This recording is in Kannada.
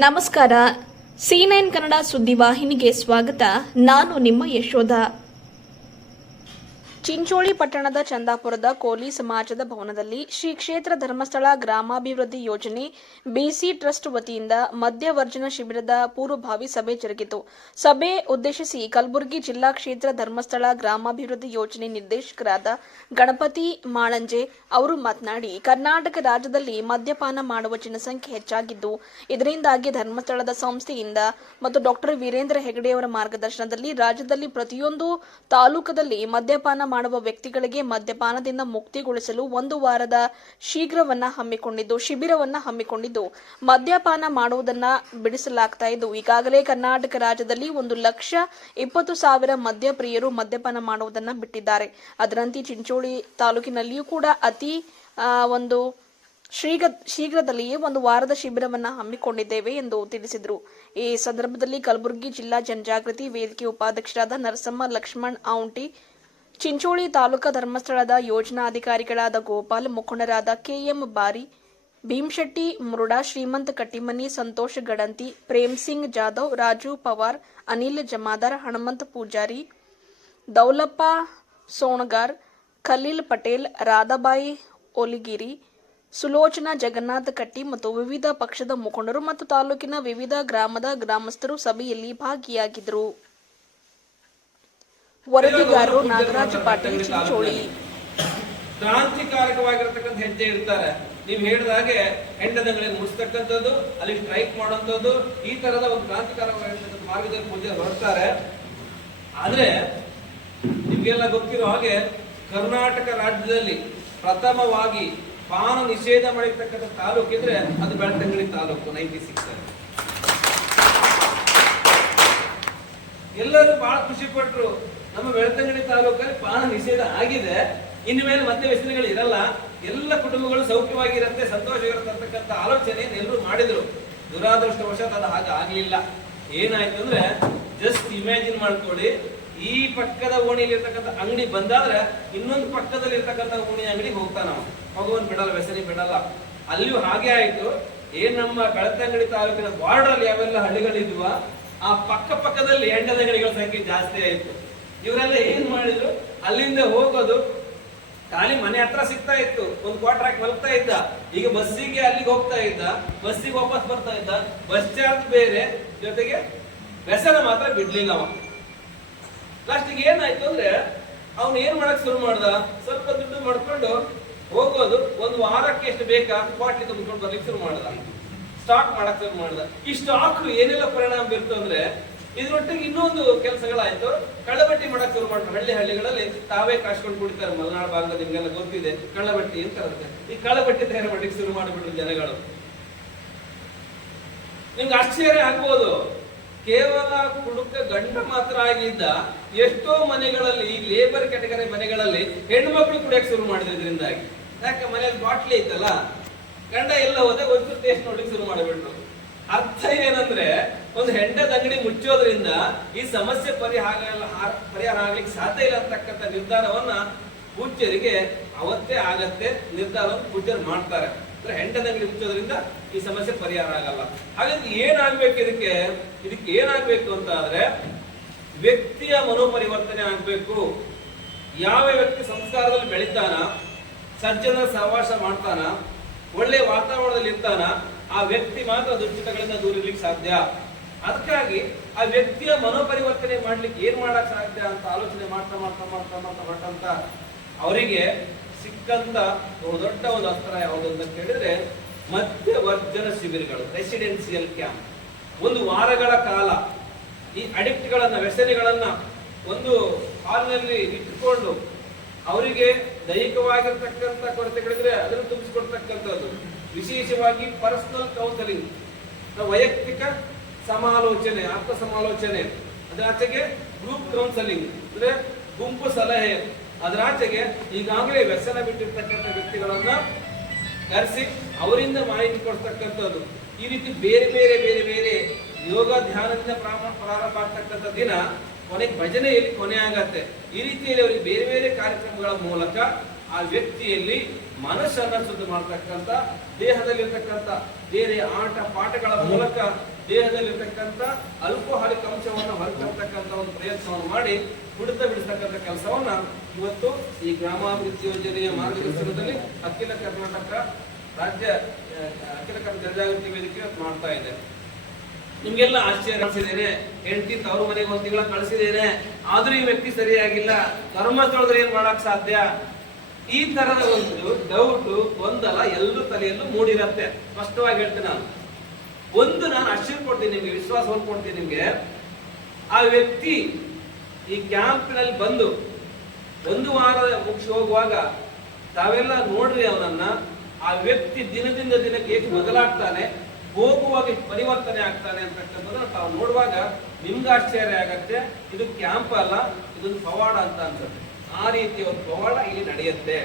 ನಮಸ್ಕಾರ. C9 ಕನ್ನಡ ಸುದ್ದಿವಾಹಿನಿಗೆ ಸ್ವಾಗತ. ನಾನು ನಿಮ್ಮ ಯಶೋಧ. ಚಿಂಚೋಳಿ ಪಟ್ಟಣದ ಚಂದಾಪುರದ ಕೋಲಿ ಸಮಾಜದ ಭವನದಲ್ಲಿ ಶ್ರೀ ಕ್ಷೇತ್ರ ಧರ್ಮಸ್ಥಳ ಗ್ರಾಮಾಭಿವೃದ್ಧಿ ಯೋಜನೆ ಬಿಸಿ ಟ್ರಸ್ಟ್ ವತಿಯಿಂದ ಮದ್ಯವರ್ಜನ ಶಿಬಿರದ ಪೂರ್ವಭಾವಿ ಸಭೆ ಜರುಗಿತು. ಸಭೆ ಉದ್ದೇಶಿಸಿ ಕಲಬುರಗಿ ಜಿಲ್ಲಾ ಕ್ಷೇತ್ರ ಧರ್ಮಸ್ಥಳ ಗ್ರಾಮಾಭಿವೃದ್ಧಿ ಯೋಜನೆ ನಿರ್ದೇಶಕರಾದ ಗಣಪತಿ ಮಾಳಂಜೆ ಅವರು ಮಾತನಾಡಿ, ಕರ್ನಾಟಕ ರಾಜ್ಯದಲ್ಲಿ ಮದ್ಯಪಾನ ಮಾಡುವ ಜನಸಂಖ್ಯೆ ಹೆಚ್ಚಾಗಿದ್ದು, ಇದರಿಂದಾಗಿ ಧರ್ಮಸ್ಥಳದ ಸಂಸ್ಥೆಯಿಂದ ಮತ್ತು ಡಾಕ್ಟರ್ ವೀರೇಂದ್ರ ಹೆಗಡೆಯವರ ಮಾರ್ಗದರ್ಶನದಲ್ಲಿ ರಾಜ್ಯದಲ್ಲಿ ಪ್ರತಿಯೊಂದು ತಾಲೂಕದಲ್ಲಿ ಮದ್ಯಪಾನ ಮಾಡುವ ವ್ಯಕ್ತಿಗಳಿಗೆ ಮದ್ಯಪಾನದಿಂದ ಮುಕ್ತಿಗೊಳಿಸಲು ಒಂದು ವಾರದ ಶಿಬಿರವನ್ನ ಹಮ್ಮಿಕೊಂಡಿದ್ದು ಮದ್ಯಪಾನ ಮಾಡುವುದನ್ನ ಬಿಡಿಸಲಾಗ್ತಾ ಇದ್ದು, ಈಗಾಗಲೇ ಕರ್ನಾಟಕ ರಾಜ್ಯದಲ್ಲಿ 1,20,000 ಮದ್ಯಪ್ರಿಯರು ಮದ್ಯಪಾನ ಮಾಡುವುದನ್ನ ಬಿಟ್ಟಿದ್ದಾರೆ. ಅದರಂತೆ ಚಿಂಚೋಳಿ ತಾಲೂಕಿನಲ್ಲಿಯೂ ಕೂಡ ಅತಿ ಶೀಘ್ರದಲ್ಲಿಯೇ ಒಂದು ವಾರದ ಶಿಬಿರವನ್ನ ಹಮ್ಮಿಕೊಂಡಿದ್ದೇವೆ ಎಂದು ತಿಳಿಸಿದರು. ಈ ಸಂದರ್ಭದಲ್ಲಿ ಕಲಬುರಗಿ ಜಿಲ್ಲಾ ಜನಜಾಗೃತಿ ವೇದಿಕೆ ಉಪಾಧ್ಯಕ್ಷರಾದ ನರಸಮ್ಮ ಲಕ್ಷ್ಮಣ್ ಔಂಟಿ, ಚಿಂಚೋಳಿ ತಾಲೂಕಾ ಧರ್ಮಸ್ಥಳದ ಯೋಜನಾಧಿಕಾರಿಗಳಾದ ಗೋಪಾಲ್, ಮುಖಂಡರಾದ ಕೆಎಂ ಬಾರಿ, ಭೀಮಶೆಟ್ಟಿ ಮುರುಡಾ, ಶ್ರೀಮಂತ್ ಕಟ್ಟಿಮನಿ, ಸಂತೋಷ್ ಗಡಂತಿ, ಪ್ರೇಮ್ ಸಿಂಗ್ ಜಾಧವ್, ರಾಜು ಪವಾರ್, ಅನಿಲ್ ಜಮಾದಾರ್, ಹನುಮಂತ್ ಪೂಜಾರಿ, ದೌಲಪ್ಪ ಸೋಣಗಾರ್, ಖಲೀಲ್ ಪಟೇಲ್, ರಾಧಾಬಾಯಿ ಓಲಿಗಿರಿ, ಸುಲೋಚನಾ ಜಗನ್ನಾಥ್ ಕಟ್ಟಿ ಮತ್ತು ವಿವಿಧ ಪಕ್ಷದ ಮುಖಂಡರು ಮತ್ತು ತಾಲೂಕಿನ ವಿವಿಧ ಗ್ರಾಮದ ಗ್ರಾಮಸ್ಥರು ಸಭೆಯಲ್ಲಿ ಭಾಗಿಯಾಗಿದ್ದರು. ವರದಿಗಾರರು ನಾಗರಾಜ ಪಾಟೀಲ್, ಚಿಂಚೋಳಿ. ಕ್ರಾಂತಿಕಾರಕವಾಗಿರತಕ್ಕಂಥ ಹೆಜ್ಜೆ ಇರ್ತಾರೆ. ನೀವು ಹೇಳಿದಾಗೆ ಹೆಂಡದಂಗಳನ್ನ ಮುಗಿಸ್ತಕ್ಕಂಥದ್ದು, ಅಲ್ಲಿ ಸ್ಟ್ರೈಕ್ ಮಾಡುವಂಥದ್ದು, ಈ ತರದ ಒಂದು ಕ್ರಾಂತಿಕಾರಕವಾಗಿರ್ತಕ್ಕಂಥ ಮಾರ್ಗದಲ್ಲಿ ಪೂಜೆ ಹೊರಡ್ತಾರೆ. ಆದ್ರೆ ನಿಮ್ಗೆಲ್ಲ ಗೊತ್ತಿರೋ ಹಾಗೆ ಕರ್ನಾಟಕ ರಾಜ್ಯದಲ್ಲಿ ಪ್ರಥಮವಾಗಿ ಪಾನ ನಿಷೇಧ ಮಾಡಿರ್ತಕ್ಕಂಥ ತಾಲೂಕಿದ್ರೆ ಅದು ಬೆಳ್ತಂಗಡಿ ತಾಲೂಕು. 96 ಎಲ್ಲರೂ ಬಹಳ ಖುಷಿ ಪಟ್ರು. ನಮ್ಮ ಬೆಳ್ತಂಗಡಿ ತಾಲೂಕಲ್ಲಿ ಪಾನ ನಿಷೇಧ ಆಗಿದೆ, ಇನ್ನು ಮೇಲೆ ಮತ್ತೆ ವ್ಯಸನಗಳು ಇರಲ್ಲ, ಎಲ್ಲ ಕುಟುಂಬಗಳು ಸೌಖ್ಯವಾಗಿರುತ್ತೆ, ಸಂತೋಷವಾಗಿರುತ್ತೆ ಅಂತಕ್ಕಂಥ ಆಲೋಚನೆಯನ್ನು ಎಲ್ಲರೂ ಮಾಡಿದ್ರು. ದುರಾದೃಷ್ಟವಶಾತ್ ಅದು ಹಾಗೆ ಆಗ್ಲಿಲ್ಲ. ಏನಾಯ್ತು ಅಂದ್ರೆ, ಜಸ್ಟ್ ಇಮ್ಯಾಜಿನ್ ಮಾಡ್ಕೊಳ್ಳಿ, ಈ ಪಕ್ಕದ ಓಣಿಯಲ್ಲಿ ಇರ್ತಕ್ಕಂಥ ಅಂಗಡಿ ಬಂದಾದ್ರೆ ಇನ್ನೊಂದು ಪಕ್ಕದಲ್ಲಿ ಇರ್ತಕ್ಕಂಥ ಓಣಿ ಅಂಗಡಿಗೆ ಹೋಗ್ತಾನ, ಮಗುವನ್ ಬಿಡಲ್ಲ, ವ್ಯಸನಿ ಬಿಡಲ್ಲ. ಅಲ್ಲಿಯೂ ಹಾಗೆ ಆಯ್ತು. ನಮ್ಮ ಬೆಳ್ತಂಗಡಿ ತಾಲೂಕಿನ ಬಾರ್ಡರ್ ಅಲ್ಲಿ ಯಾವೆಲ್ಲ ಹಳ್ಳಿಗಳಿದ್ವ, ಆ ಪಕ್ಕದಲ್ಲಿ ಎಂಟದ ಅಂಗಡಿಗಳ ಸಂಖ್ಯೆ ಜಾಸ್ತಿ ಆಯ್ತು. ಇವರೆಲ್ಲ ಏನ್ ಮಾಡಿದ್ರು, ಅಲ್ಲಿಂದ ಹೋಗೋದು ಖಾಲಿ ಮನೆ ಹತ್ರ ಸಿಗ್ತಾ ಇತ್ತು, ಒಂದು ಕ್ವಾರ್ಟರ್ ಹಾಕಿ ಮಲಗ್ತಾ ಇದ್ದ. ಈಗ ಬಸ್ಸಿಗೆ ಅಲ್ಲಿಗೆ ಹೋಗ್ತಾ ಇದ್ದ, ಬಸ್ಸಿಗೆ ವಾಪಸ್ ಬರ್ತಾ ಇದ್ದ, ಬಸ್ ಚಾರ್ಜ್ ಬೇರೆ, ಜೊತೆಗೆ ವ್ಯಸನ ಮಾತ್ರ ಬಿಡ್ಲಿಲ್ಲ ಅವ. ಲಾಸ್ಟಿಗೆ ಏನಾಯ್ತು ಅಂದ್ರೆ, ಅವನು ಏನ್ ಮಾಡಕ್ ಶುರು ಮಾಡ್ದ, ಸ್ವಲ್ಪ ದುಡ್ಡು ಮಾಡ್ಕೊಂಡು ಹೋಗೋದು, ಒಂದು ವಾರಕ್ಕೆ ಎಷ್ಟು ಬೇಕಾ ಬಾಟ್ಲಿ ತುಂಬಿಕೊಂಡು ಬರ್ಲಿಕ್ಕೆ ಶುರು ಮಾಡ್ದ, ಸ್ಟಾಕ್ ಮಾಡಕ್ ಶುರು ಮಾಡ್ದ. ಈ ಸ್ಟಾಕ್ ಏನೆಲ್ಲ ಪರಿಣಾಮ ಬೀರ್ತು ಅಂದ್ರೆ, ಇದ್ರೊಟ್ಟಿಗೆ ಇನ್ನೊಂದು ಕೆಲಸಗಳಾಯ್ತು. ಕಳ್ಳಬಟ್ಟಿ ಮಾಡಕ್ ಶುರು ಮಾಡ್ತಾರೆ. ಹಳ್ಳಿಗಳಲ್ಲಿ ತಾವೇ ಕಾಸ್ಕೊಂಡು ಕುಡಿತಾರೆ. ಮಲೆನಾಡು ಭಾಗದ ನಿಮ್ಗೆಲ್ಲ ಗೊತ್ತಿದೆ, ಕಳ್ಳಬಟ್ಟಿ ಅಂತ ಕರುತ್ತೆ. ಈ ಕಳ್ಳಬಟ್ಟಿ ತಯಾರು ಮಾಡ್ಲಿಕ್ಕೆ ಶುರು ಮಾಡಿಬಿಟ್ರು ಜನಗಳು. ನಿಮ್ಗೆ ಆಶ್ಚರ್ಯ ಆಗ್ಬೋದು, ಕೇವಲ ಕುಡುಕ ಗಂಡ ಮಾತ್ರ ಆಗಿದ್ದ ಎಷ್ಟೋ ಮನೆಗಳಲ್ಲಿ, ಈ ಲೇಬರ್ ಕ್ಯಾಟಗರಿ ಮನೆಗಳಲ್ಲಿ ಹೆಣ್ಮಕ್ಳು ಕುಡಿಯಕ್ಕೆ ಶುರು ಮಾಡಿದ್ರು ಇದರಿಂದಾಗಿ. ಯಾಕೆ, ಮನೆಯಲ್ಲಿ ಬಾಟ್ಲಿ ಐತಲ್ಲ, ಗಂಡ ಎಲ್ಲ ಹೋದೆ ಒಂದು ಟೇಸ್ಟ್ ನೋಡ್ಲಿಕ್ಕೆ ಶುರು ಮಾಡಿಬಿಟ್ರು. ಅರ್ಥ ಏನಂದ್ರೆ, ಒಂದು ಹೆಂಡದ ಅಂಗಡಿ ಮುಚ್ಚೋದ್ರಿಂದ ಈ ಸಮಸ್ಯೆ ಪರಿಹಾರ ಆಗ್ಲಿಕ್ಕೆ ಸಾಧ್ಯ ಇಲ್ಲ ಅಂತಕ್ಕಂಥ ನಿರ್ಧಾರವನ್ನ ಪೂಜ್ಯರಿಗೆ ಅವತ್ತೇ ಆಗತ್ತೆ, ನಿರ್ಧಾರವನ್ನು ಪೂಜ್ಯರು ಮಾಡ್ತಾರೆ. ಅಂದ್ರೆ ಹೆಂಡದ ಅಂಗಡಿ ಮುಚ್ಚೋದ್ರಿಂದ ಈ ಸಮಸ್ಯೆ ಪರಿಹಾರ ಆಗಲ್ಲ. ಹಾಗಾದ್ರೆ ಏನಾಗ್ಬೇಕು, ಇದಕ್ಕೆ ಏನಾಗ್ಬೇಕು ಅಂತ ಆದ್ರೆ, ವ್ಯಕ್ತಿಯ ಮನೋಪರಿವರ್ತನೆ ಆಗ್ಬೇಕು. ಯಾವ ವ್ಯಕ್ತಿ ಸಂಸ್ಕಾರದಲ್ಲಿ ಬೆಳಿತಾನ, ಸಜ್ಜನರ ಸಹವಾಸ ಮಾಡ್ತಾನ, ಒಳ್ಳೆ ವಾತಾವರಣದಲ್ಲಿ ಇರ್ತಾನ, ಆ ವ್ಯಕ್ತಿ ಮಾತ್ರ ದುಶ್ಚಟಗಳಿಂದ ದೂರ ಇರ್ಲಿಕ್ಕೆ ಸಾಧ್ಯ. ಅದಕ್ಕಾಗಿ ಆ ವ್ಯಕ್ತಿಯ ಮನೋಪರಿವರ್ತನೆ ಮಾಡ್ಲಿಕ್ಕೆ ಏನ್ ಮಾಡಕ್ ಸಾಧ್ಯ ಅಂತ ಆಲೋಚನೆ ಮಾಡ್ತಾ ಹೊರಟಂತ ಅವರಿಗೆ ಸಿಕ್ಕಂತ ದೊಡ್ಡ ಒಂದು ಅಸ್ತ್ರ ಯಾವುದು ಅಂತ ಕೇಳಿದ್ರೆ, ಮದ್ಯವರ್ಜನ ಶಿಬಿರಗಳು, ರೆಸಿಡೆನ್ಸಿಯಲ್ ಕ್ಯಾಂಪ್. ಒಂದು ವಾರಗಳ ಕಾಲ ಈ ಅಡಿಕ್ಟ್ಗಳನ್ನ, ವ್ಯಸನಿಗಳನ್ನ ಒಂದು ಹಾಲ್ನಲ್ಲಿ ಇಟ್ಟುಕೊಂಡು ಅವರಿಗೆ ದೈಹಿಕವಾಗಿರ್ತಕ್ಕಂಥ ಕೊರತೆಗಳಿದ್ರೆ ಅದನ್ನು ತುಂಬಿಸಿಕೊಡ್ತಕ್ಕಂಥದ್ದು. ವಿಶೇಷವಾಗಿ ಪರ್ಸನಲ್ ಕೌನ್ಸಲಿಂಗ್, ವೈಯಕ್ತಿಕ ಸಮಾಲೋಚನೆ, ಆತ್ಮ ಸಮಾಲೋಚನೆ. ಅದರಾಚೆಗೆ ಗ್ರೂಪ್ ಕೌನ್ಸಲಿಂಗ್ ಅಂದ್ರೆ ಗುಂಪು ಸಲಹೆ. ಅದರಾಚೆಗೆ ಈಗಾಗಲೇ ವ್ಯಸನ ಬಿಟ್ಟಿರ್ತಕ್ಕಂಥ ವ್ಯಕ್ತಿಗಳನ್ನ ಕರೆಸಿ ಅವರಿಂದ ಮಾಹಿತಿ ಕೊಡ್ತಕ್ಕಂಥದ್ದು. ಈ ರೀತಿ ಬೇರೆ ಬೇರೆ ಯೋಗ ಧ್ಯಾನದಿಂದ ಪ್ರಾರಂಭ ಆಗ್ತಕ್ಕಂಥ ದಿನ ಕೊನೆಗೆ ಭಜನೆಯಲ್ಲಿ ಕೊನೆ ಆಗತ್ತೆ. ಈ ರೀತಿಯಲ್ಲಿ ಅವರಿಗೆ ಬೇರೆ ಕಾರ್ಯಕ್ರಮಗಳ ಮೂಲಕ ಆ ವ್ಯಕ್ತಿಯಲ್ಲಿ ಮನಸ್ಸನ್ನ ಶುದ್ಧ ಮಾಡ್ತಕ್ಕಂಥ, ದೇಹದಲ್ಲಿರ್ತಕ್ಕಂಥ ಬೇರೆ ಆಟ ಪಾಠಗಳ ಮೂಲಕ ದೇಹದಲ್ಲಿರ್ತಕ್ಕಂಥ ಆಲ್ಕೋಹಾಲಿಕ್ ಅಂಶವನ್ನು ಹೊರತರ್ತಕ್ಕಂಥ ಒಂದು ಪ್ರಯತ್ನವನ್ನು ಮಾಡಿ ಕುಡಿತ ಬಿಡಿಸ್ತಕ್ಕಂಥ ಕೆಲಸವನ್ನ ಇವತ್ತು ಈ ಗ್ರಾಮಾಭಿವೃದ್ಧಿ ಯೋಜನೆಯ ಮಾರ್ಗದರ್ಶನದಲ್ಲಿ ಅಖಿಲ ಕರ್ನಾಟಕ ರಾಜ್ಯ ಅಖಿಲ ಕರ್ನಾಟಕ ಜನಜಾಗೃತಿ ವೇದಿಕೆ ಮಾಡ್ತಾ ಇದೆ. ನಿಮ್ಗೆಲ್ಲ ಆಶ್ಚರ್ಯ ಅನಿಸಿದ್ದೇನೆ, ಹೆಂಡತಿ ತವರು ಮನೆಗೆ ಒಂದು ತಿಂಗಳ ಕಳಿಸಿದ್ದೇನೆ, ಆದ್ರೂ ಈ ವ್ಯಕ್ತಿ ಸರಿಯಾಗಿಲ್ಲ, ಧರ್ಮಸ್ಥಳದಲ್ಲಿ ಏನ್ ಮಾಡಕ್ ಸಾಧ್ಯ? ಈ ತರದ ಒಂದು ಡೌಟ್ ಗೊಂದಲ ಎಲ್ಲರೂ ತಲೆಯಲ್ಲೂ ಮೂಡಿರತ್ತೆ. ಸ್ಪಷ್ಟವಾಗಿ ಹೇಳ್ತೀನಿ ನಾನು. ಒಂದು ನಾನು ಆಶ್ಚರ್ಯ ಕೊಡ್ತೀನಿ ನಿಮ್ಗೆ, ವಿಶ್ವಾಸವನ್ನು ಕೊಡ್ತೀನಿ ನಿಮ್ಗೆ. ಆ ವ್ಯಕ್ತಿ ಈ ಕ್ಯಾಂಪ್ನಲ್ಲಿ ಬಂದು ಒಂದು ವಾರ ಮುಗಿಸಿ ಹೋಗುವಾಗ ತಾವೆಲ್ಲ ನೋಡ್ರಿ ಅವನನ್ನ. ಆ ವ್ಯಕ್ತಿ ದಿನದಿಂದ ದಿನಕ್ಕೆ ಎಷ್ಟು ಬದಲಾಗ್ತಾನೆ, ಹೋಗುವಾಗ ಪರಿವರ್ತನೆ ಆಗ್ತಾನೆ ಅಂತಕ್ಕಂಥದ್ದನ್ನ ತಾವು ನೋಡುವಾಗ ನಿಮ್ಗೆ ಆಶ್ಚರ್ಯ ಆಗತ್ತೆ. ಇದು ಕ್ಯಾಂಪ್ ಅಲ್ಲ, ಇದೊಂದು ಪವಾಡ ಅಂತ ಅನ್ಸುತ್ತೆ. ಆ ರೀತಿಯ ಒಂದು ಪವಾಡ ಇಲ್ಲಿ ನಡೆಯುತ್ತೆ.